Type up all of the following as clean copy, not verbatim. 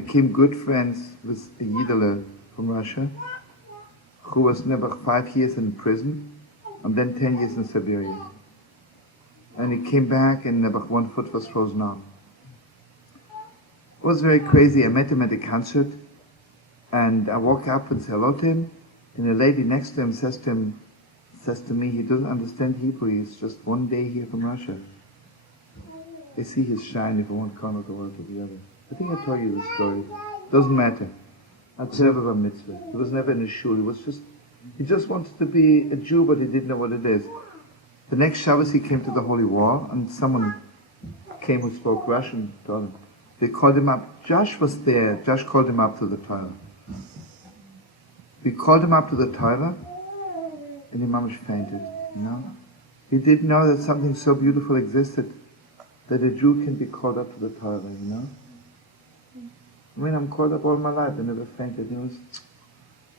became good friends with a Yidele from Russia, who was never 5 years in prison, and then 10 years in Siberia. And he came back and never one foot was frozen off. It was very crazy. I met him at a concert, and I walk up and say hello to him, and a lady next to him says to me, he doesn't understand Hebrew, he's just one day here from Russia. I see his shine from one corner of the world to the other. I think I told you this story. Doesn't matter. I'd never a mitzvah. He was never in a shul. He just wanted to be a Jew, but he didn't know what it is. The next Shabbos he came to the Holy War, and someone came who spoke Russian, told him. They called him up. Josh was there. Josh called him up to the toilet. We called him up to the toilet, and the mamish fainted, you know. He didn't know that something so beautiful existed, that a Jew can be called up to the toilet, you know. I mean, I'm called up all my life, I never fainted. He was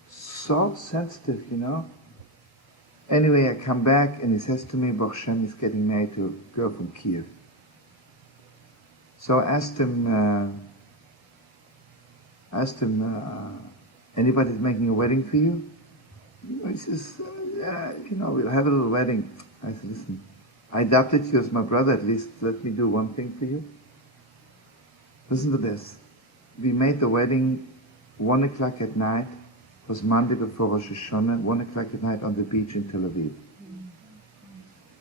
so sensitive, you know. Anyway, I come back, and he says to me, Baruch Hashem is getting married to a girl from Kiev. So I asked him, anybody's making a wedding for you? He says, we'll have a little wedding. I said, listen, I adopted you as my brother, at least let me do one thing for you. Listen to this. We made the wedding 1 o'clock at night. It was Monday before Rosh Hashanah, 1 o'clock at night on the beach in Tel Aviv.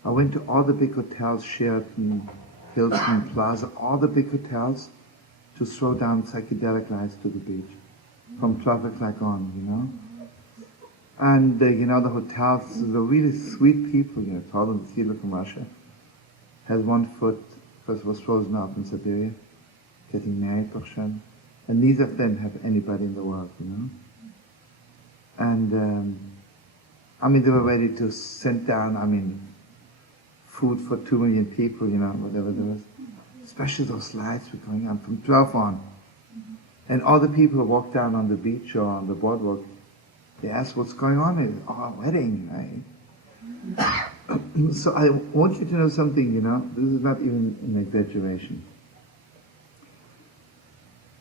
I went to all the big hotels, Sheraton, Hilton, Plaza, all the big hotels, to throw down psychedelic lights to the beach from 12 o'clock on, you know. And, the hotels, the really sweet people, Torben Thiele from Russia, has 1 foot, because was frozen off in Siberia, getting married, Baruch Hashem. And neither of them have anybody in the world, you know. And, they were ready to send down, food for 2 million people, whatever there was. Especially those lights were going on from 12 on. And all the people who walked down on the beach or on the boardwalk, they asked what's going on. A wedding, right? So I want you to know something, this is not even an exaggeration.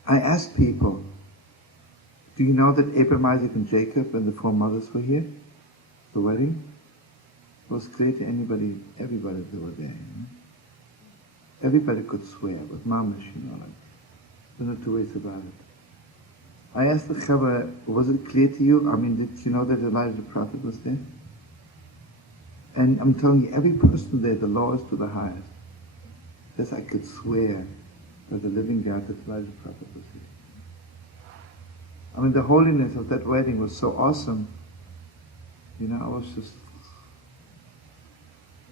I asked people, do you know that Abraham, Isaac, and Jacob and the 4 mothers were here? The wedding? It was clear to everybody that were there, Everybody could swear, but mamash, there are no 2 ways about it. I asked the Chavra, was it clear to you? Did you know that Elijah the prophet was there? And I'm telling you, every person there, the lowest to the highest, says I could swear by the living God that Elijah the prophet was here. The holiness of that wedding was so awesome. I was just...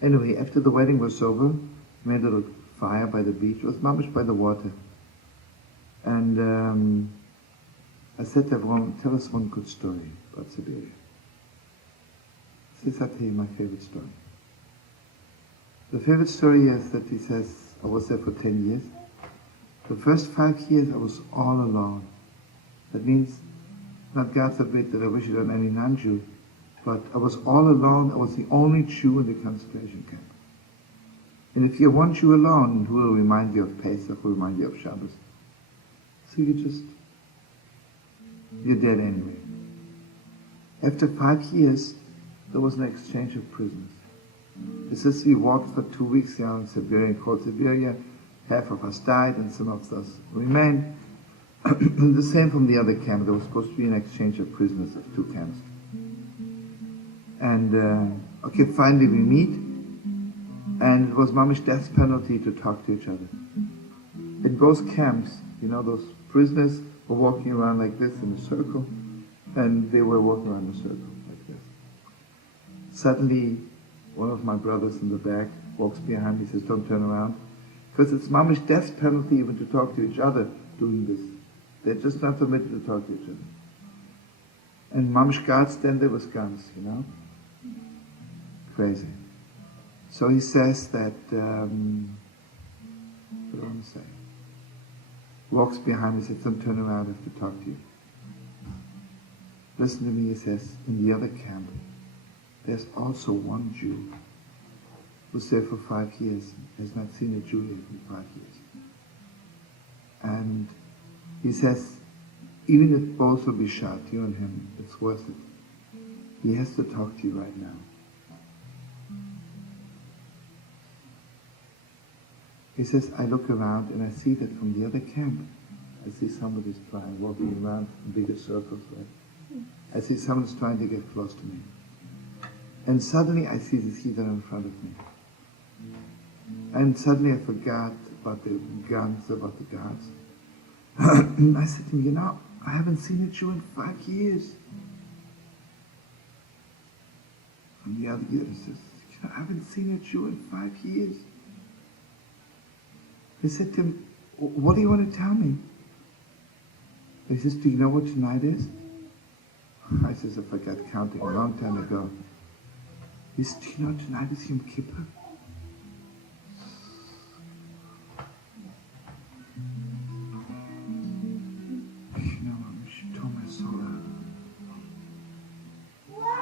Anyway, after the wedding was over, we made a little fire by the beach. It was mamish by the water. And I said to everyone, tell us one good story about Siberia. He says, I'll tell you my favorite story. The favorite story is that he says, I was there for 10 years. The first 5 years I was all alone. That means, not God forbid that I wish it on any non-Jew, but I was all alone. I was the only Jew in the concentration camp. And if you're one Jew alone, who will remind you of Pesach, who will remind you of Shabbos? So you're dead anyway. After 5 years, there was an exchange of prisoners. It says we walked for 2 weeks down in Siberia, called Siberia. Half of us died and some of us remained. The same from the other camp. There was supposed to be an exchange of prisoners of 2 camps. And, finally we meet. And it was mamish death penalty to talk to each other. In both camps, those prisoners were walking around like this in a circle, and they were walking around in a circle like this. Suddenly, one of my brothers in the back walks behind me, says, don't turn around. Because it's mamish death penalty even to talk to each other doing this. They're just not permitted to talk to each other. And mamish guards stand there with guns, Crazy. So he says that, what do I want to say? Walks behind me, says, don't turn around, I have to talk to you. Listen to me, he says, in the other camp, there's also one Jew who's there for 5 years, has not seen a Jew in 5 years. And He says, even if both will be shot, you and him, it's worth it. He has to talk to you right now. He says, I look around and I see that from the other camp, I see somebody's walking around in bigger circles, right? I see someone's trying to get close to me. And suddenly I see this heather in front of me. And suddenly I forgot about the guns, about the guards. I said to him, I haven't seen a Jew in 5 years. And the other guy says, I haven't seen a Jew in 5 years. I said to him, what do you want to tell me? He says, do you know what tonight is? I says, I forgot counting a long time ago. He says, do you know tonight is Yom Kippur? She tore my soul out.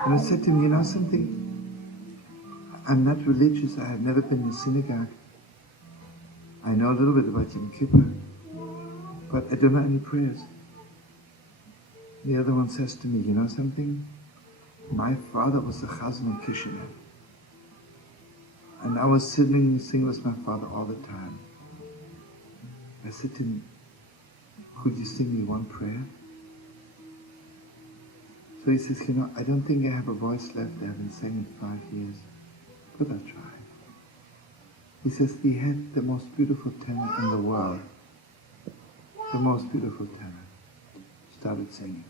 And I said to him, you know something? I'm not religious. I have never been in a synagogue. I know a little bit about Yom Kippur, but I don't know any prayers. The other one says to me, you know something? My father was a chazan in Kishinev. And I was singing with my father all the time. I said to him, could you sing me one prayer? So he says, I don't think I have a voice left. I haven't sang in 5 years, but I'll try. He says he had the most beautiful tenor in the world. The most beautiful tenor. Started singing.